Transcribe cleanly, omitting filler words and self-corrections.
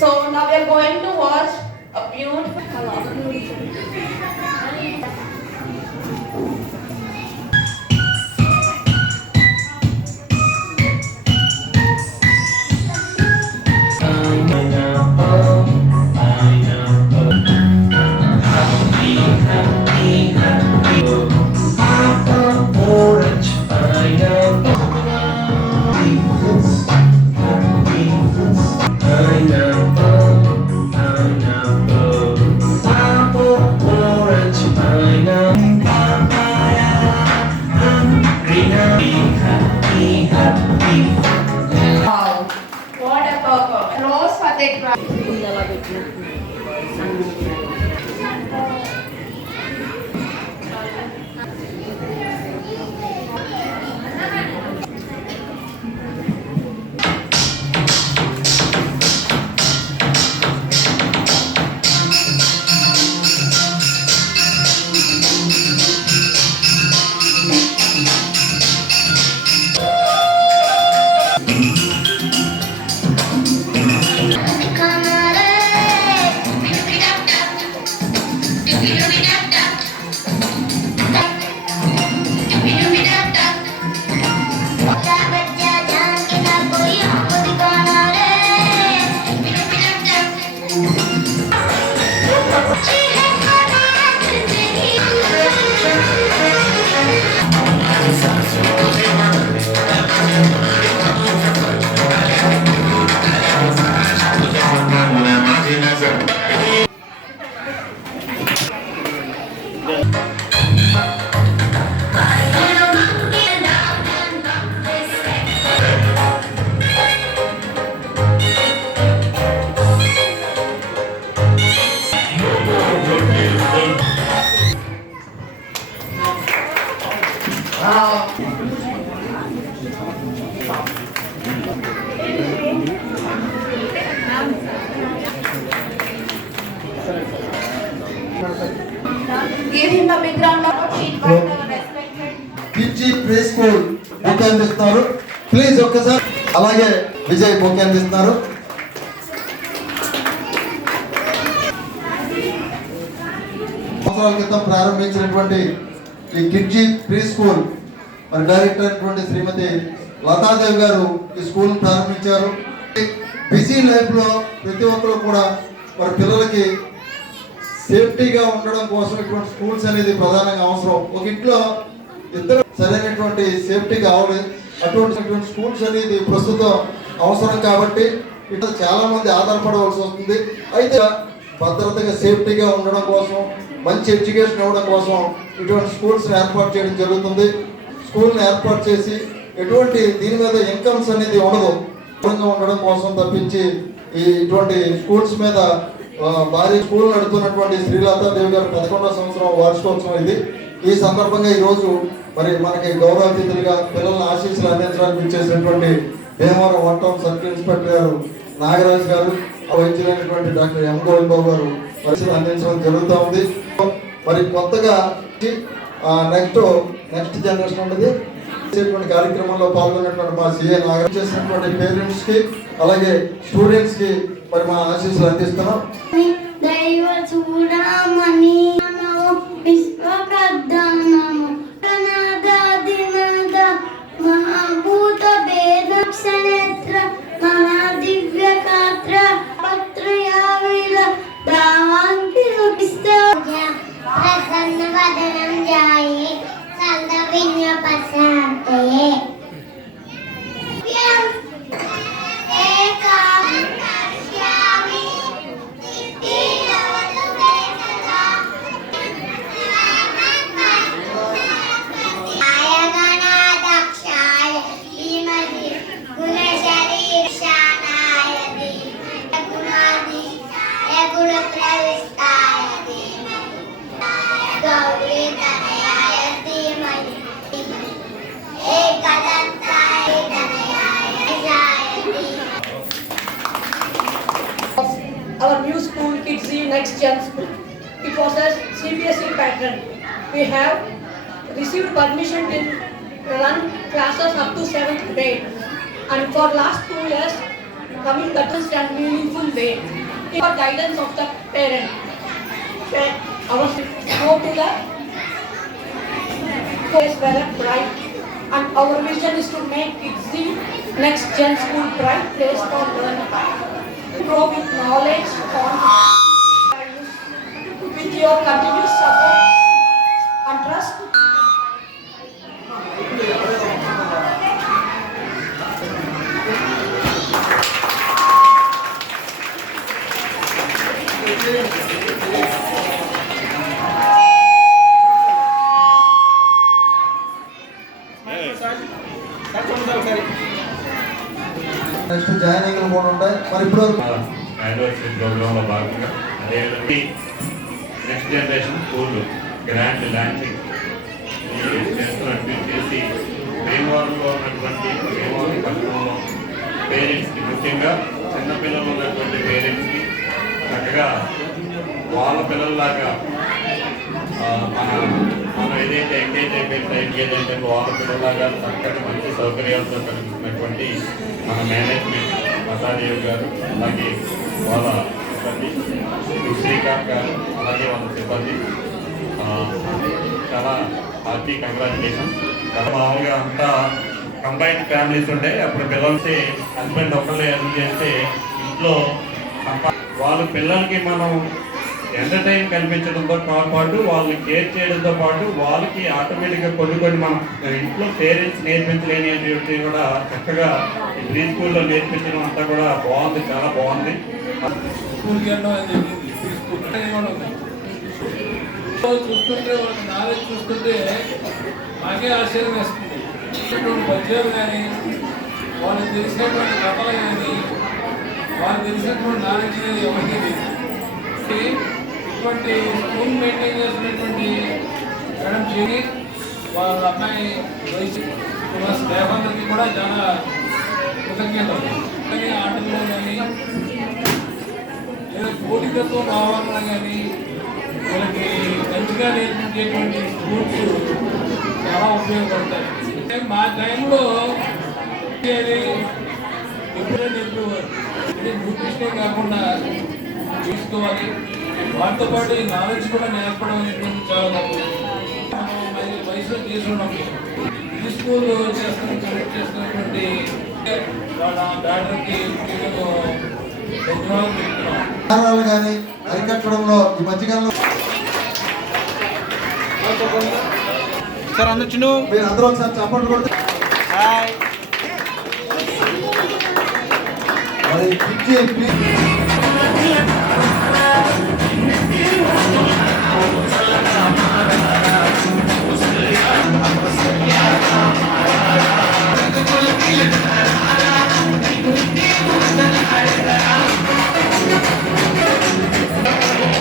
So now we are going to watch a beautiful wow. What a purple. Rose for the give him a big round of applause. PG pre school book అందిస్తున్నారు. Please ఒక్కసారి. అలాగే Vijay book అందిస్తున్నారు. సంవత్సరాల క్రితం ప్రారంభించినటువంటి ఈ Kidzee pre school మరి director అయినటువంటి శ్రీమతి లతాదేవి గారు ఈ స్కూల్ ప్రారంభించారు. బిజీ లైఫ్ లో ప్రతి ఒక్కరు కూడా మరి పిల్లలకి సేఫ్టీగా ఉండడం కోసం ఇటువంటి స్కూల్స్ అనేది ప్రధానంగా అవసరం. ఒక ఇంట్లో ఇద్దరు సరైనటువంటి సేఫ్టీ కావాలి. అటువంటి స్కూల్స్ అనేది ప్రస్తుతం అవసరం కాబట్టి ఇట్లా చాలా మంది ఆధారపడవలసి వస్తుంది. అయితే భద్రతగా సేఫ్టీగా ఉండడం కోసం, మంచి ఎడ్యుకేషన్ ఇవ్వడం కోసం ఇటువంటి స్కూల్స్ని ఏర్పాటు చేయడం జరుగుతుంది. స్కూల్ని ఏర్పాటు చేసి ఎటువంటి దీని మీద ఇన్కమ్స్ అనేది ఉండదు, దూరంగా ఉండడం కోసం తప్పించి ఇటువంటి స్కూల్స్ మీద భారీ స్కూల్ నడుపుతున్నటువంటి శ్రీలతాదేవి గారు 11వ సంవత్సరం వార్షికోత్సవం ఇది. ఈ సందర్భంగా ఈరోజు మరి మనకి గౌరవ అతిథులుగా పిల్లల్ని ఆశీస్సులు అందించడానికి ఇచ్చేసినటువంటి భీమవరం 1 టౌన్ సర్కిల్ ఇన్స్పెక్టర్ గారు నాగరాజు గారు, వైద్యులైనటువంటి డాక్టర్ ఎం గోవింద్ బాబు గారు పరిశీలన అందించడం జరుగుతూ ఉంది. మరి కొత్తగా నెక్స్ట్ జనరేషన్ ఉన్నది కార్యక్రమంలో పాల్గొన్నటువంటి మా సిఏ నాగరాజు చేసినటువంటి పేరెంట్స్ కి అలాగే స్టూడెంట్స్ కి మరి మా ఆశీస్సులు అందిస్తున్నాం. దైవ చూడమని విశ్వప్రధానము ప్రణాదాదినాద మహాభూత భేదక్షనేత్ర మహాదివ్య కాత్ర పత్రయావిల దావాంతి ప్రసన్న వదనం జాయే సంద విన్య పశాంతయే Our new school, Kids Next Gen School. It was a CBSE pattern. We have received permission to run classes up to 7th grade. And for last 2 years, coming guidance and meaningful way. Take the guidance of the parent. Our go to the place where bright, and our vision is to make it the next gen school bright place for learning. Grow with knowledge, values, with your continuous support and trust. Next జాయినింగ్లు కూడా ఉంటాయి. మరి ఇప్పుడు anniversary ప్రోగ్రాంలో భాగంగా అదేవిధంగా next generation school grand launching చేస్తున్నట్టు చేసి భీమవరంలో ఉన్నటువంటి భీమవరం పట్టణంలో పేరెంట్స్కి, ముఖ్యంగా చిన్నపిల్లలు ఉన్నటువంటి పేరెంట్స్కి చక్కగా వాళ్ళ పిల్లల్లాగా మనం ఏదైతే ఎంగేజ్ అయిపోయిందో వాళ్ళ పిల్లలాగా చక్కటి మంచి సౌకర్యాలతో కనిపిస్తున్నటువంటి మన మేనేజ్మెంట్ లతాదేవి గారు, అలాగే వాళ్ళ సిబ్బంది శ్రీకాంత్ గారు, అలాగే వాళ్ళ సిబ్బంది చాలా హ్యాపీ, కంగ్రాచులేషన్. చాలా మామూలుగా అంతా కంబైన్డ్ ఫ్యామిలీస్ ఉంటాయి. అప్పుడు పిల్లలకి హస్బెండ్ ఒకళ్ళే ఎర్న్ చేస్తే ఇంట్లో వాళ్ళ పిల్లలకి మనం ఎంటర్టైన్ కల్పించడంతో పాటు వాళ్ళని కేర్ చేయడంతో పాటు వాళ్ళకి ఆటోమేటిక్గా కొన్ని మనం ఇంట్లో పేరెంట్స్ నేర్పించలేనివి కూడా చక్కగా ఈ ప్రీ స్కూల్లో నేర్పించడం అంతా కూడా బాగుంది, చాలా బాగుంది. స్కూల్కి వెళ్ళడం అని జరిగింది. ప్రీ స్కూల్ చూస్తుంటే వాళ్ళకి నాలెడ్జ్ చూస్తుంటే మాకే ఆశ్చర్యం వేస్తుంది. పద్యాలు కానీ వాళ్ళకి తెలిసినటువంటి కథలు కానీ వాళ్ళకి తెలిసినటువంటి నాలెడ్జ్ కానీ ఎవరికి లేదు. ఇటువంటి స్కూల్ మెయింటైన్ చేస్తున్నటువంటి మేడం చేరి వాళ్ళ అమ్మాయి వయసు స్నేహాలకి కూడా చాలా కృతజ్ఞతలు. కానీ ఆటల్లో కానీ లేదా పోటీలతో భావాలను కానీ వీళ్ళకి మంచిగా నేర్పించేటువంటి స్కూల్స్ చాలా ఉపయోగపడతాయి. మా టైంలో ఎప్పుడే నేర్పేవారు. ఇది న్యూట్రిషనే కాకుండా తీసుకోవాలి, వాటితో పాటు ఈ నాలెడ్జ్ కూడా నేర్పడం అనేటువంటి చాలా తప్పు. మనం వయసులో తీసుకున్నప్పుడు ఈ స్కూల్ కనెక్ట్ చేస్తున్నటువంటి వాళ్ళ బ్యాటర్కి ధన్యవాదాలు చెప్తున్నాం. కానీ అరికట్టడంలో ఈ మధ్యకాలంలో సార్ అందరు మీరు అందరూ ఒకసారి చప్పట్లు కొడితే హాయ్ మరి